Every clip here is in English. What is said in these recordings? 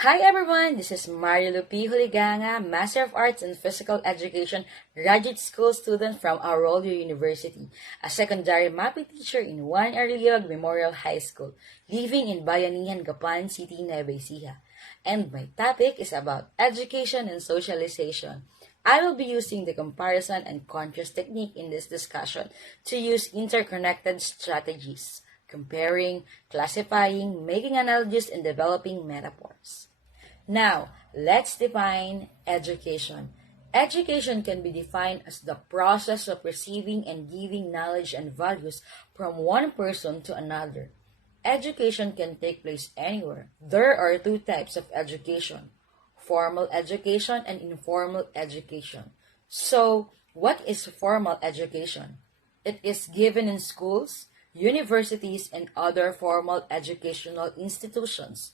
Hi everyone, this is Mario Lupi Huliganga, Master of Arts in Physical Education, graduate school student from Aurelio University, a secondary MAPI teacher in Juan Arliog Memorial High School, living in Bayanihan, Gapan City, Nueva Ecija. And my topic is about education and socialization. I will be using the comparison and contrast technique in this discussion to use interconnected strategies, comparing, classifying, making analogies, and developing metaphors. Now, let's define education. Education can be defined as the process of receiving and giving knowledge and values from one person to another. Education can take place anywhere. There are two types of education: formal education and informal education. So, what is formal education? It is given in schools, universities, and other formal educational institutions.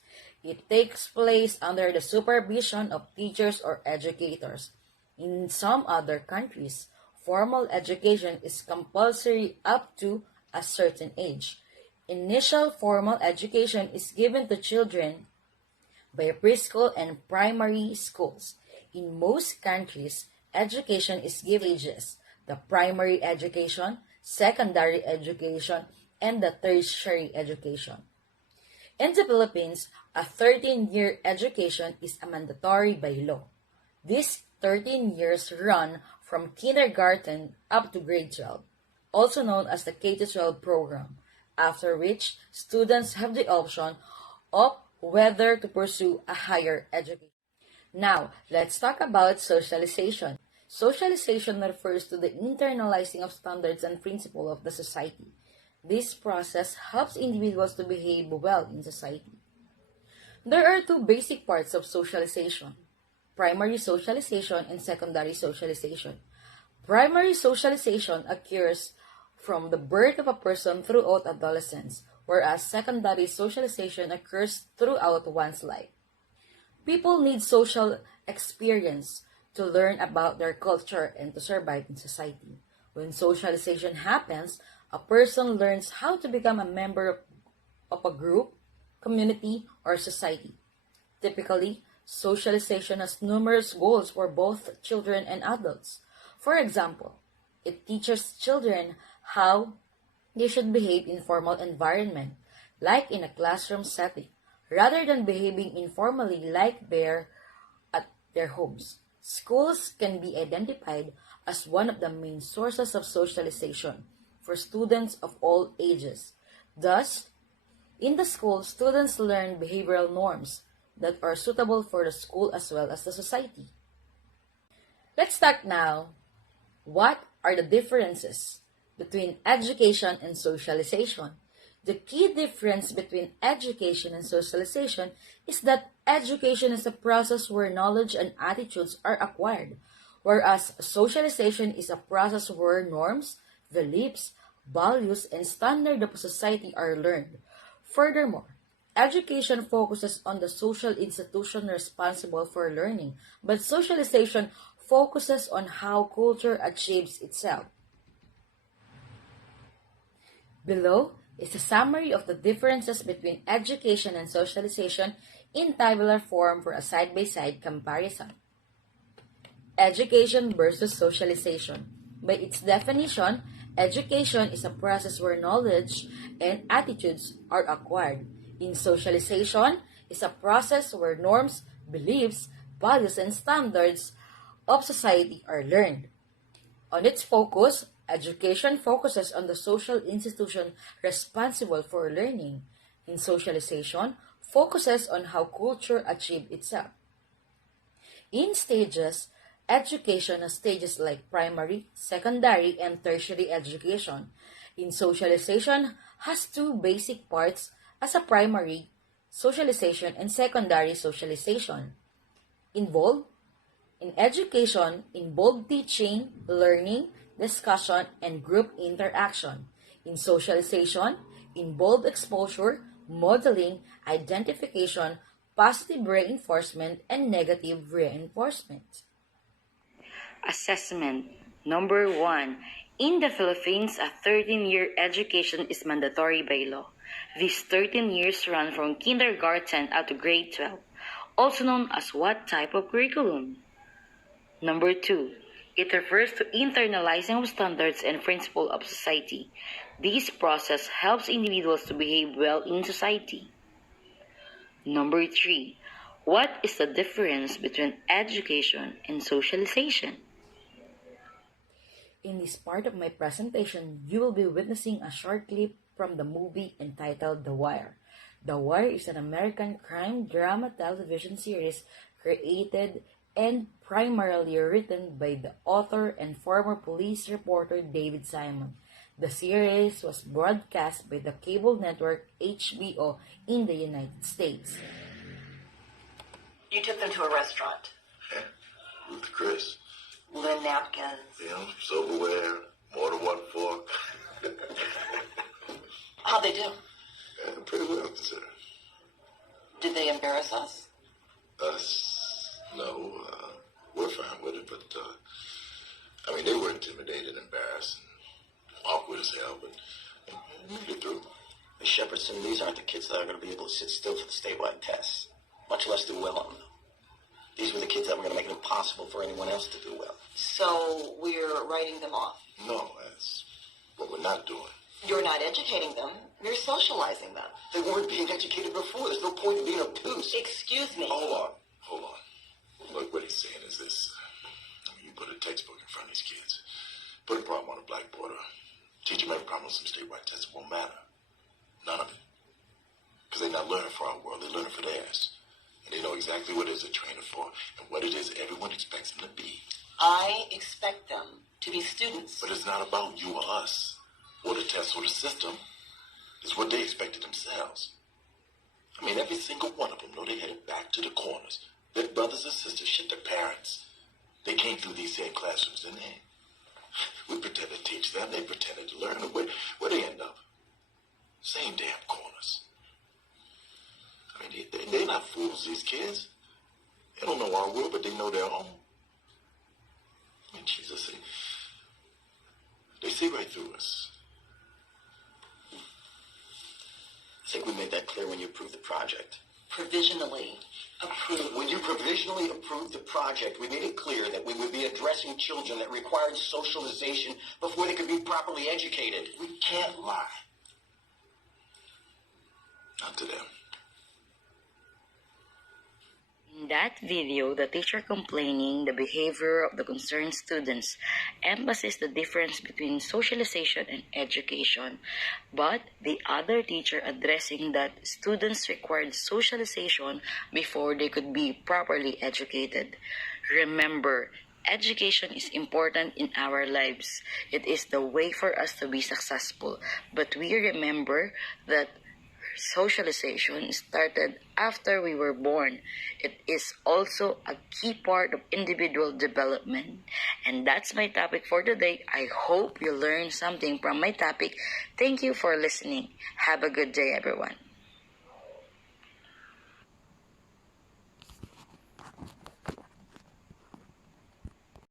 It takes place under the supervision of teachers or educators. In some other countries, formal education is compulsory up to a certain age. Initial formal education is given to children by preschool and primary schools. In most countries, education is given ages: the primary education, secondary education, and the tertiary education. In the Philippines, a 13-year education is a mandatory by law. These 13 years run from kindergarten up to grade 12, also known as the K-12 program, after which students have the option of whether to pursue a higher education. Now, let's talk about socialization. Socialization refers to the internalizing of standards and principles of the society. This process helps individuals to behave well in society. There are two basic parts of socialization: primary socialization and secondary socialization. Primary socialization occurs from the birth of a person throughout adolescence, whereas secondary socialization occurs throughout one's life. People need social experience to learn about their culture and to survive in society. When socialization happens, a person learns how to become a member of a group, community, or society. Typically, socialization has numerous goals for both children and adults. For example, it teaches children how they should behave in formal environment, like in a classroom setting, rather than behaving informally like they're at their homes. Schools can be identified as one of the main sources of socialization for students of all ages. Thus, in the school, students learn behavioral norms that are suitable for the school as well as the society. Let's talk now. What are the differences between education and socialization? The key difference between education and socialization is that education is a process where knowledge and attitudes are acquired, whereas socialization is a process where norms, beliefs, values, and standards of society are learned. Furthermore, education focuses on the social institution responsible for learning, but socialization focuses on how culture achieves itself. Below is a summary of the differences between education and socialization in tabular form for a side-by-side comparison. Education versus socialization. By its definition, education is a process where knowledge and attitudes are acquired. In socialization, is a process where norms, beliefs, values, and standards of society are learned. On its focus, education focuses on the social institution responsible for learning. In socialization, focuses on how culture achieves itself. In stages, education has stages like primary, secondary, and tertiary education. In socialization, has two basic parts as a primary socialization and secondary socialization. Involve In education, involve teaching, learning, discussion, and group interaction. In socialization, involve exposure, modeling, identification, positive reinforcement, and negative reinforcement. Assessment. Number 1. In the Philippines, a 13-year education is mandatory by law. These 13 years run from kindergarten up to grade 12. also known as what type of curriculum. Number two, it refers to internalizing of standards and principles of society. This process helps individuals to behave well in society. Number three, what is the difference between education and socialization? In this part of my presentation, you will be witnessing a short clip from the movie entitled The Wire. The Wire is an American crime drama television series created and primarily written by the author and former police reporter David Simon. The series was broadcast by the cable network HBO in the United States. You took them to a restaurant. Yeah, with Chris. Linen napkins. Silverware, more than one fork. How'd they do? Yeah, pretty well considered. Did they embarrass us? Us? No, we're fine with it, but, they were intimidated, embarrassed, and awkward as hell, but we'll get through. Miss Shepardson, these aren't the kids that are going to be able to sit still for the statewide tests, much less do well on them. These were the kids that were going to make it impossible for anyone else to do well. So we're writing them off. No, that's what we're not doing. You're not educating them. You're socializing them. They weren't being educated before. There's no point in being obtuse. Excuse me. Hold on. Look, what he's saying is this. You put a textbook in front of these kids. Put a problem on a blackboard. Teach them every problem on some statewide test. It won't matter. None of it. Because they're not learning for our world. They're learning for theirs. And they know exactly what it is they're training for and what it is everyone expects them to be. I expect them to be students. But it's not about you or us, or the test or the system. It's what they expect of themselves. Every single one of them know they headed back to the corners. Their brothers and sisters shit their parents. They came through these same classrooms, didn't they? We pretended to teach them. They pretended to learn. Where they end up? Same damn corners. They're not fools, these kids. They don't know our world, but they know their own. Jesus, they see right through us. I think we made that clear when you approved the project. Provisionally approved. When you provisionally approved the project, we made it clear that we would be addressing children that required socialization before they could be properly educated. We can't lie. Not to them. In that video, the teacher complaining the behavior of the concerned students emphasized the difference between socialization and education, but the other teacher addressing that students required socialization before they could be properly educated. Remember, education is important in our lives. It is the way for us to be successful, but we remember that socialization started after we were born. It is also a key part of individual development. And that's my topic for today. I hope you learned something from my topic. Thank you for listening. Have a good day, everyone.